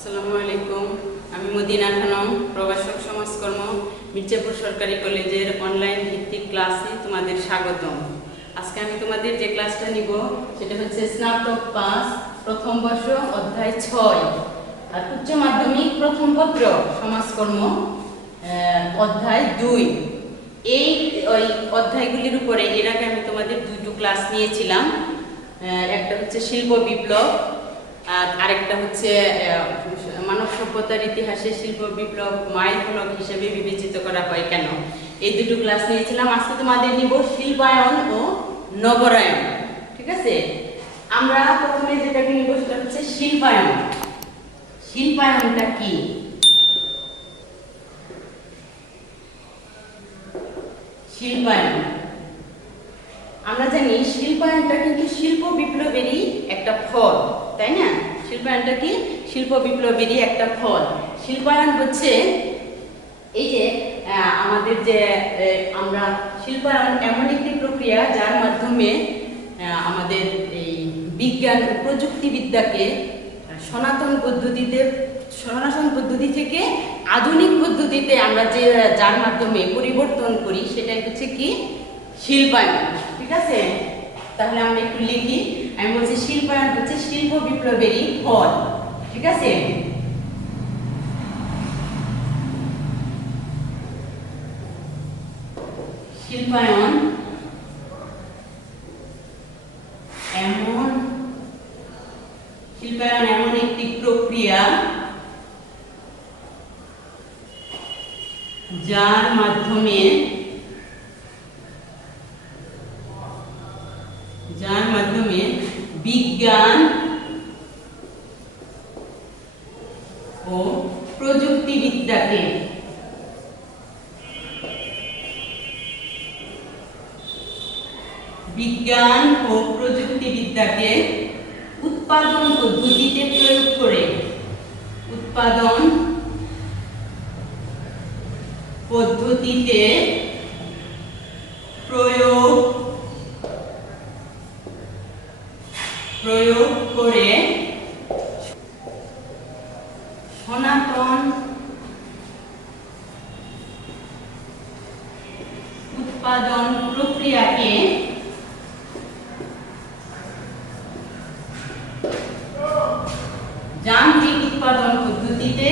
আসসালামু আলাইকুম। আমি মদিনা খানম, প্রভাষক সমাজকর্ম, মির্জাপুর সরকারি কলেজের অনলাইন ভিত্তিক ক্লাসে তোমাদের স্বাগতম। আজকে আমি তোমাদের যে ক্লাসটা নিব সেটা হচ্ছে স্নাতক 5 প্রথম বর্ষ অধ্যায় 6 আর উচ্চ মাধ্যমিক প্রথম পত্র সমাজকর্ম অধ্যায় 2। এই অধ্যায়গুলির উপরে এর আগে আমি তোমাদের দুটো ক্লাস নিয়েছিলাম। একটা হচ্ছে শিল্প বিপ্লব আর আরেকটা হচ্ছে মানব সভ্যতার ইতিহাসে শিল্প বিপ্লব মাইল ফলক হিসেবে বিবেচিত করা হয় কেন। এই দুটো ক্লাস নিয়েছিলাম। আজকে তোমাদের নিব শিল্পায়ন ও নগরায়ন। ঠিক আছে, আমরা প্রথমে যেটাকে নিব সেটা হচ্ছে শিল্পায়ন। শিল্পায়নটা কি? শিল্পায়ন আমরা জানি শিল্পায়নটা কিন্তু শিল্প বিপ্লবেরই একটা ফল, তাই না? শিল্পায়নটা কি? শিল্প বিপ্লবেরই একটা ফল। শিল্পায়ন হচ্ছে এই যে আমাদের যে আমরা শিল্পায়ন এমন একটি প্রক্রিয়া যার মাধ্যমে আমাদের এই বিজ্ঞান ও প্রযুক্তিবিদ্যাকে সনাতন পদ্ধতি থেকে আধুনিক পদ্ধতিতে আমরা যার মাধ্যমে পরিবর্তন করি সেটাই হচ্ছে কি? শিল্পায়ন। ঠিক আছে, তাহলে আমরা একটু লিখি। আমি বলছি শিল্পায়ন হচ্ছে শিল্প বিপ্লবেরই ফল। ঠিক আছে, শিল্পায়ন এমন একটি প্রক্রিয়া যার মাধ্যমে বিজ্ঞান ও প্রযুক্তিবিদ্যাকে উৎপাদন পদ্ধতিতে প্রয়োগ করে সনাতন উৎপাদন প্রক্রিয়াকে যান্ত্রিক উৎপাদন পদ্ধতিতে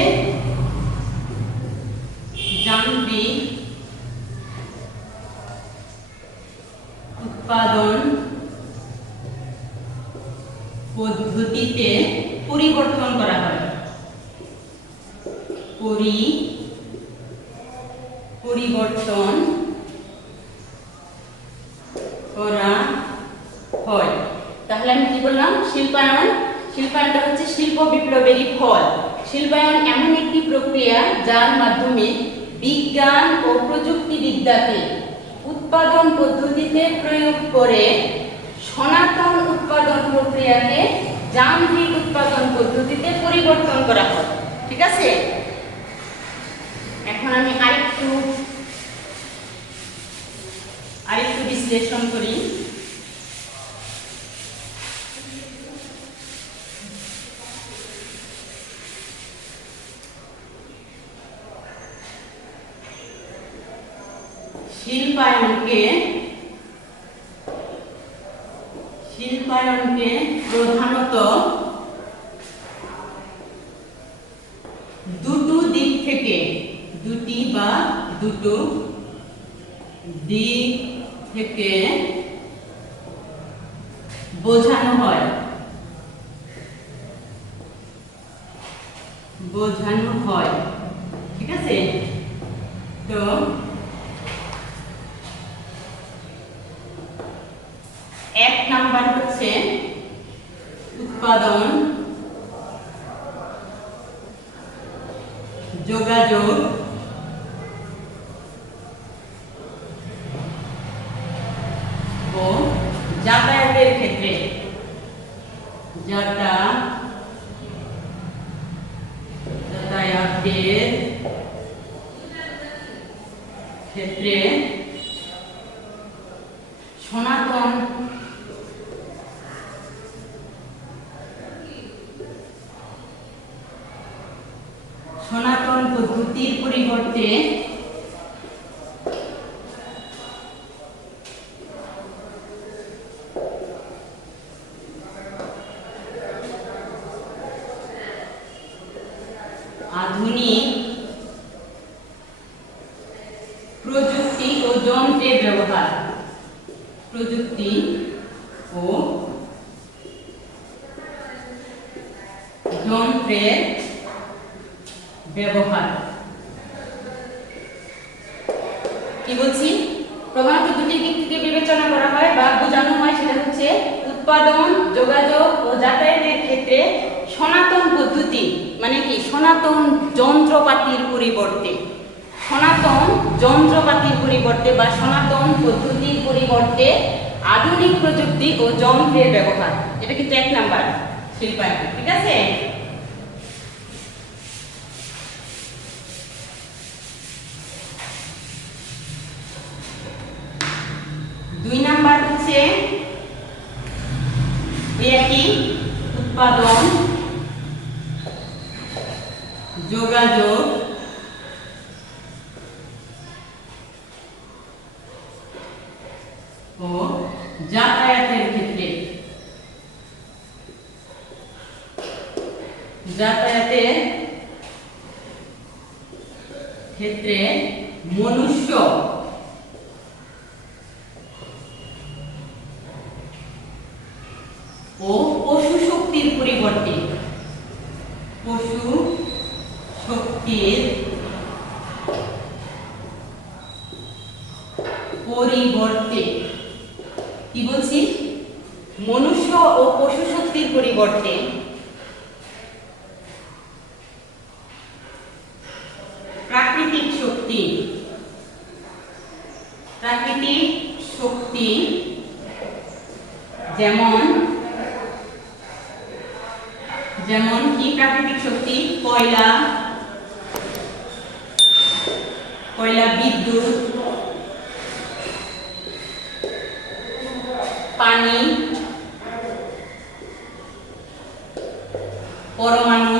পরিবর্তন করা হয়। তাহলে আমি কি বললাম? শিল্পায়নটা হচ্ছে শিল্প বিপ্লবেরই ফল। শিল্পায়ন এমন একটি প্রক্রিয়া যার মাধ্যমে বিজ্ঞান ও প্রযুক্তিবিদ্যাকে উৎপাদন পদ্ধতিতে প্রয়োগ করে সনাতন উৎপাদন প্রক্রিয়াকে যান্ত্রিক উৎপাদন পদ্ধতিতে পরিবর্তন করা হয়। ঠিক আছে, এখন আমি আরেকটু বিশ্লেষণ করি। শিল্পায়নকে প্রধানত দুটো দিক থেকে বোঝানো হয়। ঠিক আছে, তো এক নাম্বার হচ্ছে উৎপাদন, যোগাযোগ ও যাতায়াতের ক্ষেত্রে সনাতন সনাতন পদ্ধতির পরিবর্তে আধুনিক প্রযুক্তি ও যন্ত্রের ব্যবহার, প্রযুক্তি ও যন্ত্রের ব্যবহার। কি বলছি? প্রমাণ পদ্ধতির দিক থেকে বিবেচনা করা হয় বা বোঝানো হয় সেটা হচ্ছে উৎপাদন, যোগাযোগ ও যাতায়াতের ক্ষেত্রে সনাতন পদ্ধতি, মানে কি সনাতন যন্ত্রপাতির পরিবর্তে, সনাতন যন্ত্রপাতির পরিবর্তে বা সনাতন পদ্ধতির পরিবর্তে আধুনিক প্রযুক্তি ও যন্ত্রের ব্যবহার। এটা কিন্তু 1 নাম্বার শিল্পায়ন। ঠিক আছে? দুই নাম্বার হচ্ছে একই উৎপাদন, যোগাযোগ ও যাতায়াতের ক্ষেত্রে, যাতায়াতের ক্ষেত্রে মনুষ্য ও পশু শক্তির পরিবর্তে, পশু শক্তির পরিবর্তে, কি বলছি? মনুষ্য ও পশু শক্তির পরিবর্তে প্রাকৃতিক শক্তি, প্রাকৃতিক শক্তি যেমন যেমন কি প্রাকৃতিক শক্তি? কয়লা, কয়লা, বিদ্যুৎ, পানি, পরমাণু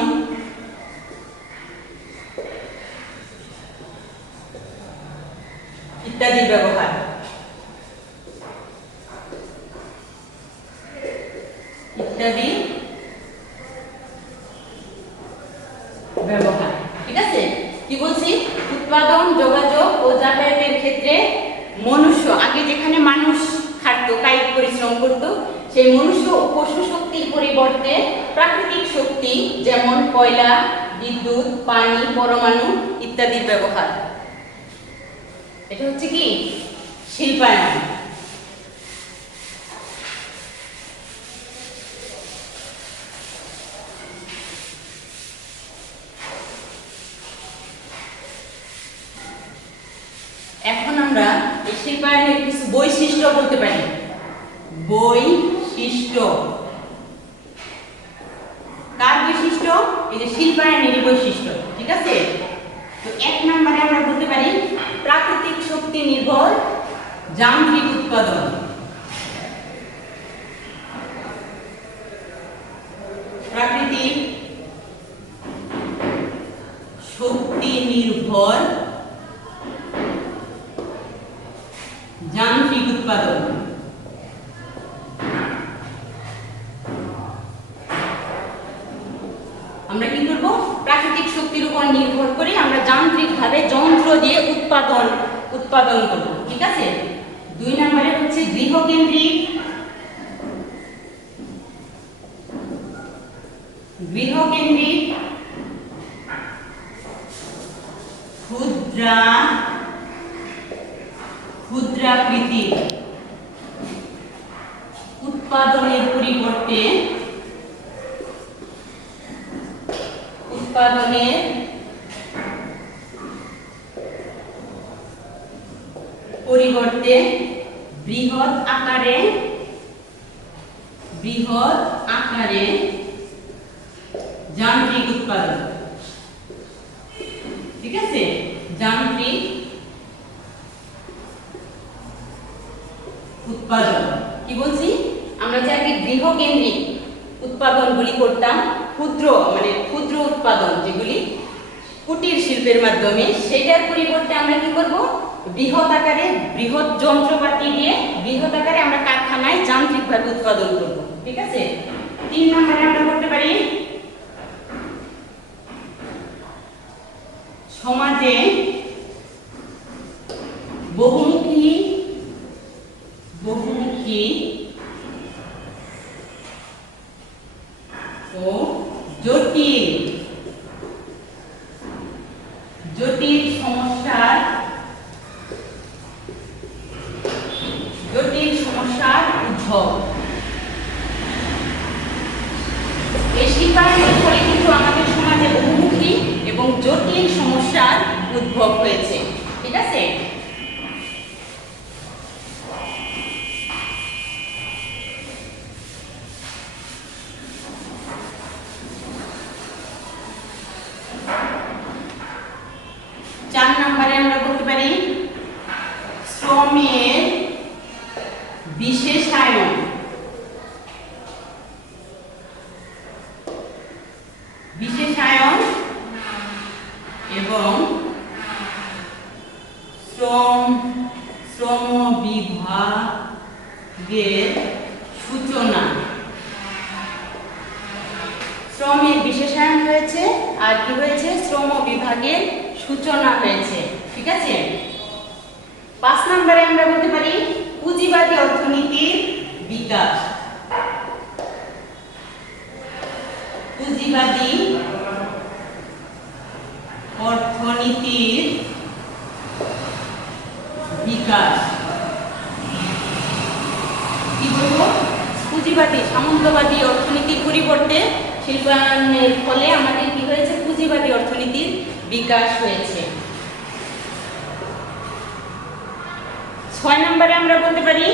ইত্যাদি ব্যবহার। ইত্যাদি ব্যবহার। ঠিক আছে? কি বলছি? উৎপাদন, যোগাযোগ ও যাতায়াতের ক্ষেত্রে মনুষ্য, আগে যেখানে মানুষ খাটতো, কায়িক পরিশ্রম করত, সেই মনুষ্য ও পশু শক্তির পরিবর্তে প্রাকৃতিক শক্তি যেমন কয়লা, বিদ্যুৎ, পানি, পরমাণু ইত্যাদির ব্যবহার। এটা হচ্ছে কি শিল্পায়ন। এখন আমরা এই শিল্পায়নের কিছু বৈশিষ্ট্য বলতে পারি। বৈশিষ্ট্য কার বৈশিষ্ট্য? এই যে শিল্পায়নের বৈশিষ্ট্য। ঠিক আছে? তো 1 নম্বরে আমরা বলতে পারি প্রাকৃতিক শক্তি নির্ভর যান্ত্রিক উৎপাদন। প্রাকৃতিক শক্তি নির্ভর যান্ত্রিক উৎপাদন। আমরা কি করব? প্রাকৃতিক শক্তির উপর নির্ভর করে আমরা যান্ত্রিকভাবে যন্ত্র দিয়ে উৎপাদন করব। ঠিক আছে? 2 নম্বরে হচ্ছে গৃহকেন্দ্রিক, গৃহকেন্দ্রিক ক্ষুদ্রাকৃতির উৎপাদনের পরিবর্তে বৃহৎ আকারে যান্ত্রিক উৎপাদন। ঠিক আছে? যান্ত্রিক উৎপাদন। কি বলছি? আমরা যে আগে গৃহকেন্দ্রিক উৎপাদনগুলি করতাম, ক্ষুদ্র উৎপাদন যেগুলি, কুটির শিল্পের মাধ্যমে, সেটার পরিবর্তে আমরা কি করব, বৃহৎ আকারে বৃহৎ যন্ত্রপাতি দিয়ে বৃহৎ আকারে আমরা কারখানায় যান্ত্রিকভাবে উৎপাদন করব। ঠিক আছে। 3 নম্বরে আমরা করতে পারি সমাজে বহুমুখী ও জটিল সমস্যার উদ্ভব। এই শিল্পায়নের ফলে কিন্তু আমাদের সমাজে বহুমুখী এবং জটিল সমস্যার উদ্ভব হয়েছে। ঠিক আছে। নম্বরে আমরা বলতে পারি শ্রমের বিশেষায়ন। এবং শ্রম বিভাগের সূচনা। শ্রমের বিশেষায়ন হয়েছে আর কি হয়েছে, শ্রম বিভাগের সূচনা হয়েছে। ঠিক আছে। 5 নম্বরে আমরা বলতে পারি পুঁজিবাদী অর্থনীতির বিকাশ। পুঁজিবাদী অর্থনীতির বিকাশ। কি বলবো, পুঁজিবাদী সামন্তবাদী অর্থনীতির পরিবর্তে শিল্পায়নের ফলে আমাদের কি হয়েছে, পুঁজিবাদী অর্থনীতির বিকাশ হয়েছে। 6 নম্বরে আমরা বলতে পারি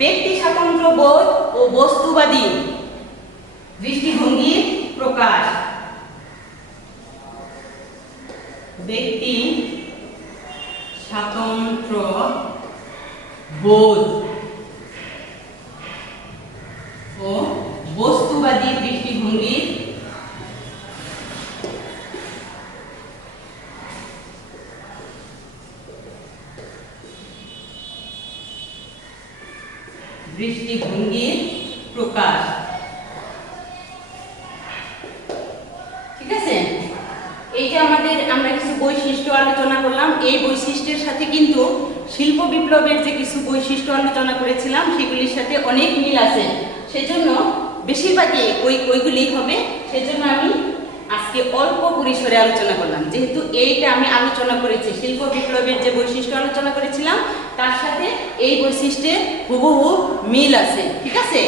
ব্যক্তি স্বাতন্ত্র্য বোধ ও বস্তুবাদী দৃষ্টিভঙ্গির প্রকাশ। ব্যক্তি স্বাতন্ত্র্য বোধ ও বস্তুবাদী দৃষ্টিভঙ্গির প্রকাশ। ঠিক আছে। এইটা আমরা কিছু বৈশিষ্ট্য আলোচনা করলাম। এই বৈশিষ্ট্যের সাথে কিন্তু শিল্প বিপ্লবের যে কিছু বৈশিষ্ট্য আলোচনা করেছিলাম সেগুলির সাথে অনেক মিল আছে। সেজন্য বেশিরভাগই ওইগুলি হবে। সেজন্য আমি আজকে অল্প পরিসরে আলোচনা করলাম। যেহেতু এইটা আমি আলোচনা করেছি, শিল্প বিপ্লবের যে বৈশিষ্ট্য আলোচনা করেছিলাম তার সাথে এই বৈশিষ্ট্যের হুবহু মিল আছে। ঠিক আছে।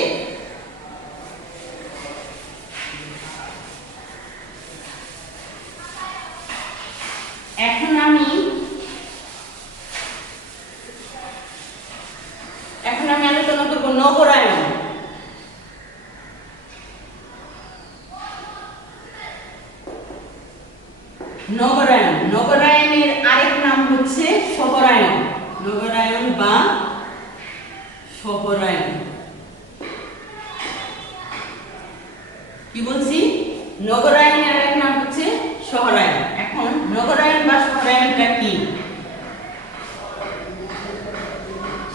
এখন আমি আলোচনা করব নগরায়ন। নগরায়নের আরেক নাম হচ্ছে শহরায়ন। নগরায়ন বা শহরায়ন। কি বলছি, নগরায়নের আরেক নাম হচ্ছে শহরায়ন। এখন নগরায়ন বা শহরায়নটা কি?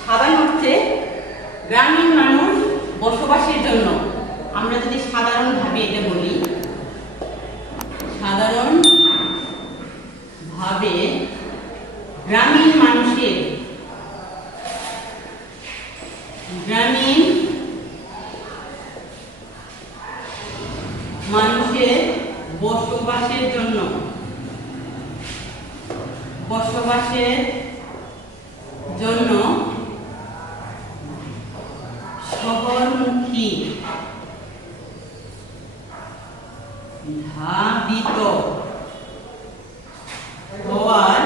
সাধারণ অর্থে গ্রামীণ মানুষ বসবাসের জন্য, আমরা যদি সাধারণভাবে এটা বলি, সাধারণভাবে গ্রামীণ মানুষের বসবাসের জন্য শহরমুখী ধাবিত হওয়ার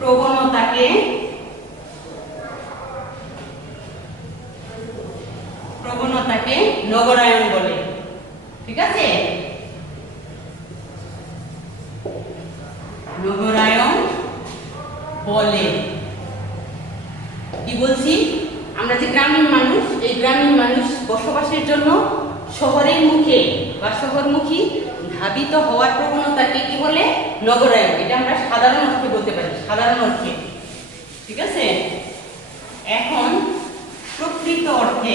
প্রবণতাকে নগরায়ন বলে। ঠিক আছে। নগরায়ন বলে। কি বলছি, আমরা যে গ্রামীণ মানুষ, এই গ্রামীণ মানুষ বসবাসের জন্য শহরের মুখে বা শহরমুখী ধাবিত হওয়ার প্রবণতাকে কি বলে? নগরায়ন। এটা আমরা সাধারণ অর্থে বলতে পারি, সাধারণ অর্থে। ঠিক আছে, এখন প্রকৃত অর্থে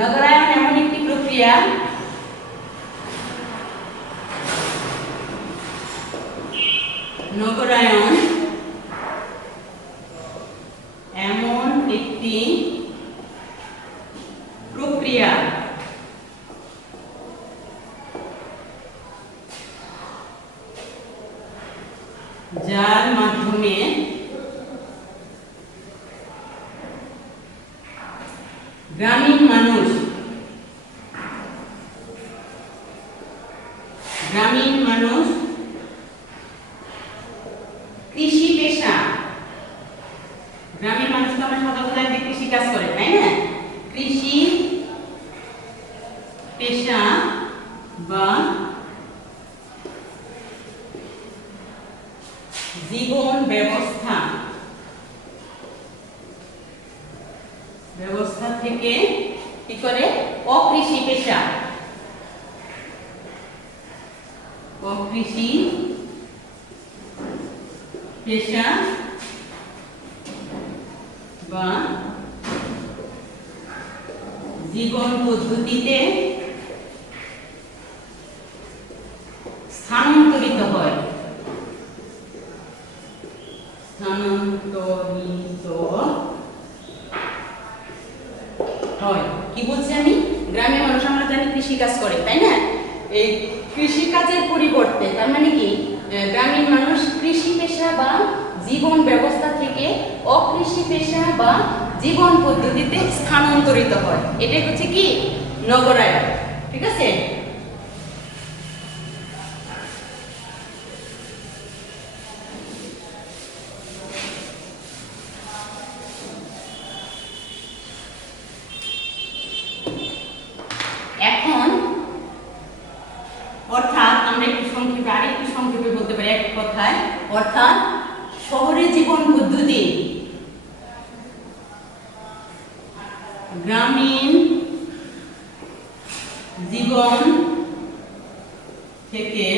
নগরায়ন এমন একটি প্রক্রিয়া নগরায়ন এমন একটি প্রক্রিয়া যার মাধ্যমে গ্রামীণ মানুষ কৃষি পেশা, গ্রামীণ মানুষ তো আমরা সাধারণত জানি যে কৃষি কাজ করে, তাই না? কৃষি পেশা বা জীবন ব্যবস্থা থেকে কি করে? অকৃষি পেশা বা জীবন পদ্ধতিতে স্থানান্তরিত হয়। কি বলছি আমি? গ্রামের মানুষ আমরা জানি কৃষি কাজ করে, তাই না? এই কৃষি কাজের পরিবর্তে তার মানে কি গ্রামীণ মানুষ কৃষি পেশা বা জীবন ব্যবস্থা থেকে অকৃষি পেশা বা জীবন পদ্ধতিতে স্থানান্তরিত হয়। এটাই হচ্ছে কি? নগরায়ন। ঠিক আছে, এখন অর্থাৎ আমরা একটু সংক্ষেপে আরেকটু সংক্ষেপে বলতে পারি এক কথায়, অর্থাৎ শহরে জীবন পদ্ধতি গ্রামীণ জীবন থেকে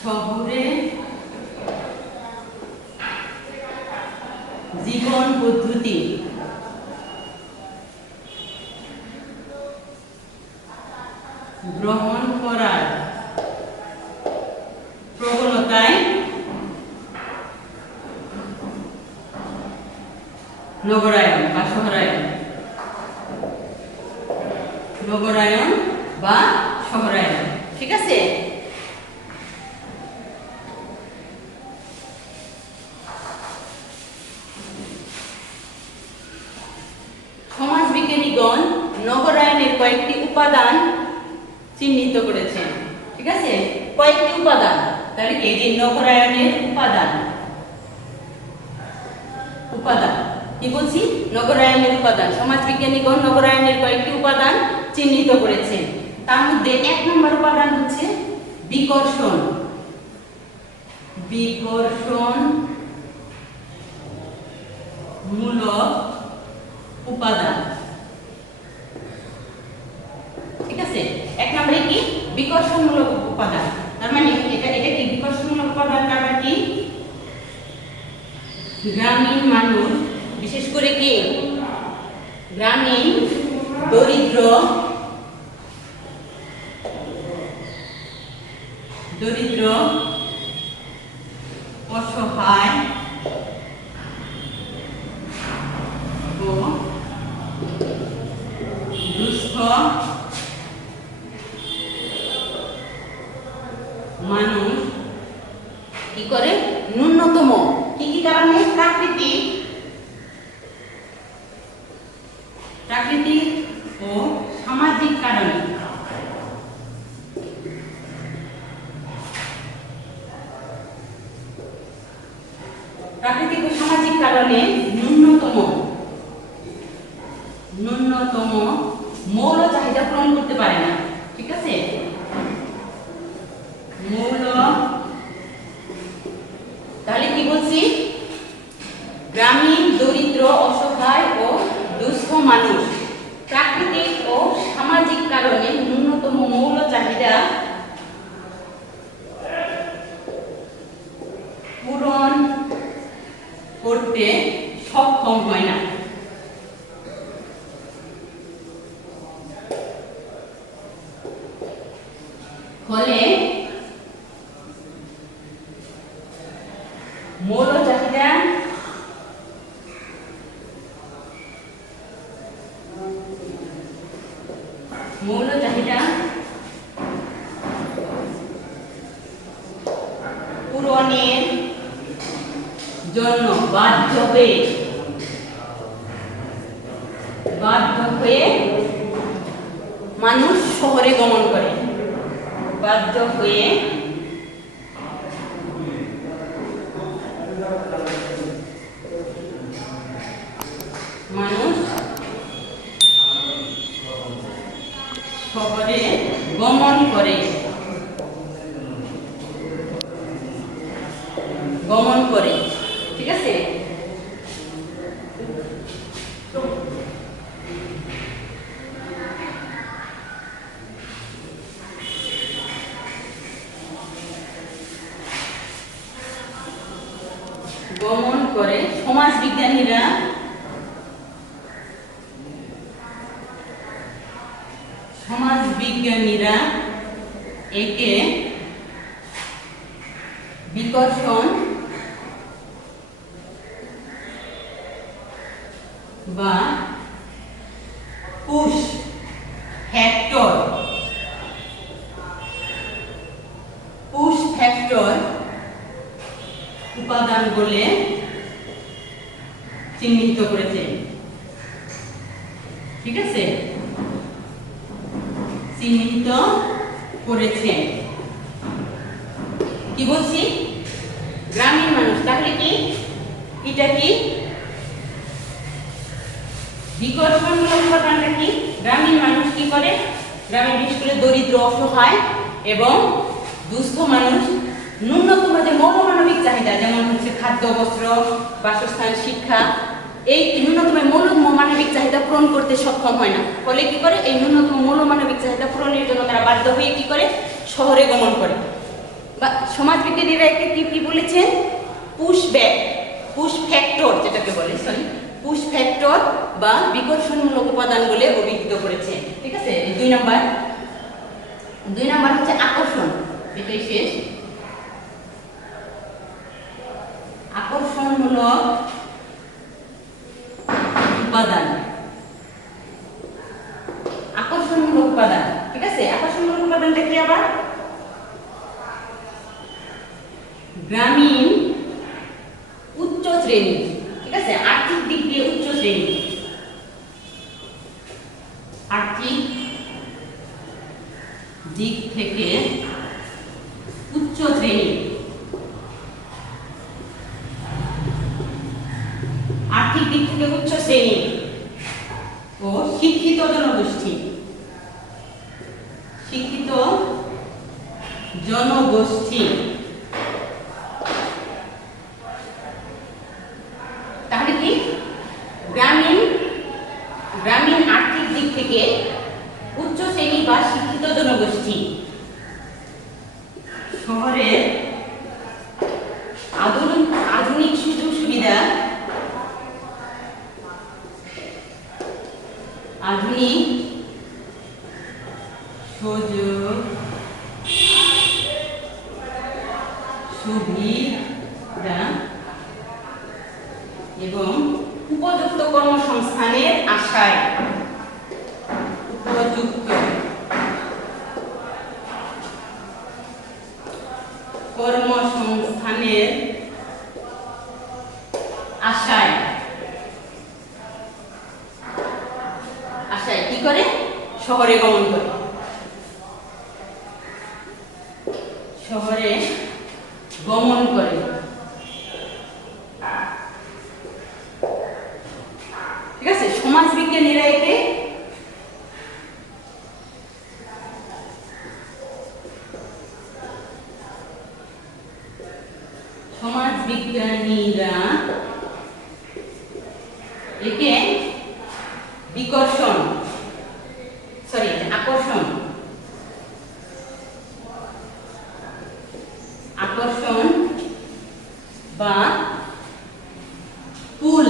শহরে জীবন পদ্ধতি গ্রহণ করার প্রবণতায় নগরায়ন বা শহরায়ন ঠিক আছে। সমাজবিজ্ঞানীগণ নগরায়নের কয়েকটি উপাদান চিহ্নিত করেছেন। ঠিক আছে, কয়েকটি উপাদান। তাহলে এই যে নগরায়নের উপাদান কি বলছি? নগরায়নের উপাদান। সমাজবিজ্ঞানীগণ নগরায়নের কয়েকটি উপাদান চিহ্নিত করেছেন। তার মধ্যে 1 নম্বর উপাদান হচ্ছে বিকর্ষণ মূলক উপাদান। ঠিক আছে, 1 নম্বরে কি? বিকর্ষণমূলক উপাদান। তার মানে এটা কি বিকর্ষণমূলক উপাদান? কারণ কি গ্রামীণ মানুষ, বিশেষ করে কি গ্রামীণ দরিদ্র অসহায় ও দুস্থ মানুষ কি করে? ন্যূনতম কি কারণে? প্রাকৃতিক ও সামাজিক কারণে। প্রাকৃতিক ও সামাজিক কারণে ন্যূনতম মৌল চাহিদা পূরণ করতে পারে না। ঠিক আছে, মৌল ফলে মৌল চাহিদা পূরণের জন্য বাধ্য হয়ে মানুষ শহরে গমন করে। বাধ্য হয়ে মানুষ শহরে গমন করে। ঠিক আছে? গমন করে সমাজবিজ্ঞানীরা একে বিকর্ষণ বা পুশ ফ্যাক্টর উপাদান বলে চিহ্নিত করেছে। ঠিক আছে? চিহ্নিত করেছে। কি বলছি? গ্রামীণ মানুষ। তাহলে কি এটা কি বিকর্ষণমূলক উপাদানটা কি? গ্রামীণ মানুষ কি করে? গ্রামীণ বিশেষ করে দরিদ্র, অসহায় এবং দুস্থ মানুষ ন্যূনতম যে মৌলমানবিক চাহিদা, যেমন হচ্ছে খাদ্য, বস্ত্র, বাসস্থান, শিক্ষা, এই ন্যূনতম মৌলমানবিক চাহিদা পূরণ করতে সক্ষম হয় না। ফলে কি করে? এই ন্যূনতম মৌলমানবিক চাহিদা পূরণের জন্য তারা বাধ্য হয়ে কি করে? শহরে গমন করে। বা সমাজবিজ্ঞানীরা একে কি বলেছেন? পুশ ফ্যাক্টর, যেটাকে বলে পুশ ফ্যাক্টর বা বিকর্ষণমূলক উপাদান বলে অভিহিত করেছে। ঠিক আছে? 2 নাম্বার হচ্ছে আকর্ষণ। এটাই শেষ। আকর্ষণমূলক উপাদান। ঠিক আছে? আকর্ষণমূলক উপাদানটা কি আবার? গ্রামীণ উচ্চ শ্রেণী। ঠিক আছে? আর্থিক দিক দিয়ে উচ্চ শ্রেণী। আর্থিক দিক থেকে উচ্চ শ্রেণী। আর্থিক দিক থেকে উচ্চ শ্রেণী ও শিক্ষিত জনগোষ্ঠী। তাহলে কি গ্রামীণ আর্থিক দিক থেকে উচ্চ শ্রেণী বা শিক্ষিত জনগোষ্ঠী শহরের আধুনিক সুযোগ সুবিধা এবং উপযুক্ত কর্মসংস্থানের আশায় কি করে? শহরে গমন করে। ঠিক আছে? সমাজবিজ্ঞানীরা একে আকর্ষণ বা পুল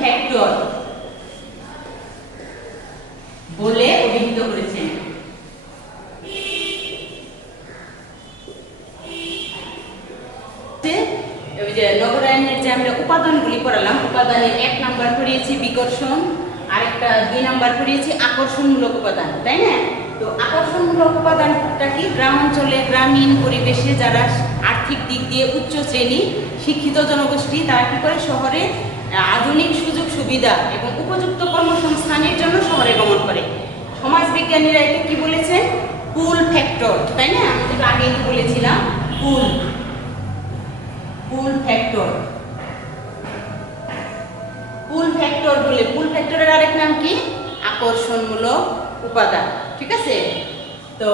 ফ্যাক্টর বলে অভিহিত করেছেন। আমরা উপাদানগুলি পড়ালাম। উপাদানের 1 নাম্বার পড়িয়েছি বিকর্ষণ, আরেকটা 2 নাম্বার পড়িয়েছি আকর্ষণমূলক উপাদান, তাই না? তো আকর্ষণমূলক উপাদানটা কি? গ্রামাঞ্চলে গ্রামীণ পরিবেশে যারা আর্থিক দিক দিয়ে উচ্চ শ্রেণী শিক্ষিত জনগোষ্ঠী তারা কি করে শহরে আধুনিক সুযোগ সুবিধা এবং উপযুক্ত কর্মসংস্থানের জন্য শহরে গমন করে। সমাজবিজ্ঞানীরা একে কি বলেছে? পুল ফ্যাক্টর, তাই না? আমি যেটা আগে বলেছিলাম পুল ফ্যাক্টর বলে। পুল ফ্যাক্টরের আরেক নাম কি? আকর্ষণমূলক উপাদান, ঠিক আছে? তো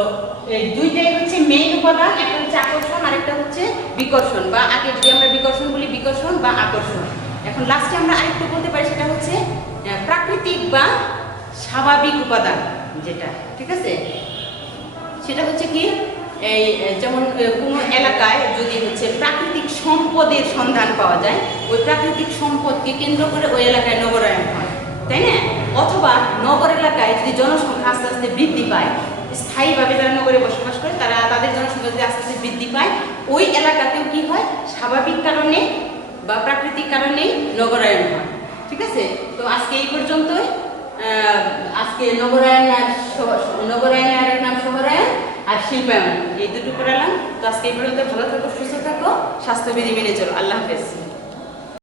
এই দুইটাই হচ্ছে মেইন উপাদান, একটা হচ্ছে আকর্ষণ আর একটা হচ্ছে বিকর্ষণ, বা আগে যদি আমরা বিকর্ষণ বলি বিকর্ষণ বা আকর্ষণ। এখন লাস্টে আমরা আরেকটু বলতে পারি, সেটা হচ্ছে প্রাকৃতিক বা স্বাভাবিক উপাদান যেটা, ঠিক আছে? সেটা হচ্ছে কি, এই যেমন কোনো এলাকায় যদি হচ্ছে প্রাকৃতিক সম্পদের সন্ধান পাওয়া যায়, ওই প্রাকৃতিক সম্পদকে কেন্দ্র করে ওই এলাকায় নগরায়ন হয়, তাই না? অথবা নগর এলাকায় যদি জনসংখ্যা আস্তে আস্তে বৃদ্ধি পায়, স্থায়ীভাবে যারা নগরে বসবাস করে তাদের জনসংখ্যা যদি আস্তে আস্তে বৃদ্ধি পায়, ওই এলাকাতেও কি হয়? স্বাভাবিক কারণে বা প্রাকৃতিক কারণেই নগরায়ন হয়, ঠিক আছে? তো আজকে এই পর্যন্তই। আজকে নগরায়নের আরেক নাম শহরায়ন আর শিল্পায়ন, এই দুটো পড়ালাম। তো আজকে এই পর্যন্ত। ভালো থাকো, সুস্থ থাকো, স্বাস্থ্যবিধি মেনে চলো। আল্লাহ হাফেজ।